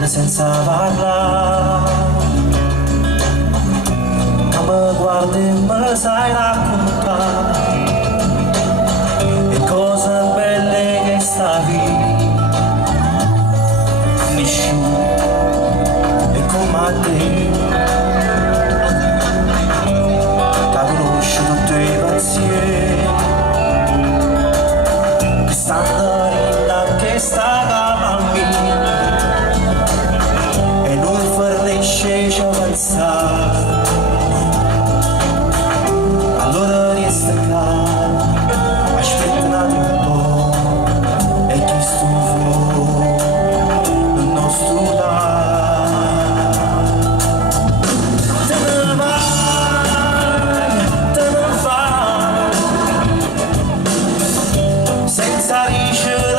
parla senza parlare, che mi guardi e me sai raccontare le cose belle che stavi nessuno è come te, che conosci tutti i pensieri che stanno in che sta a me e non fornisce ciò pensare. Allora resta calmo, aspetta un attimo e chi stufo non studa. Te ne vai senza ricevere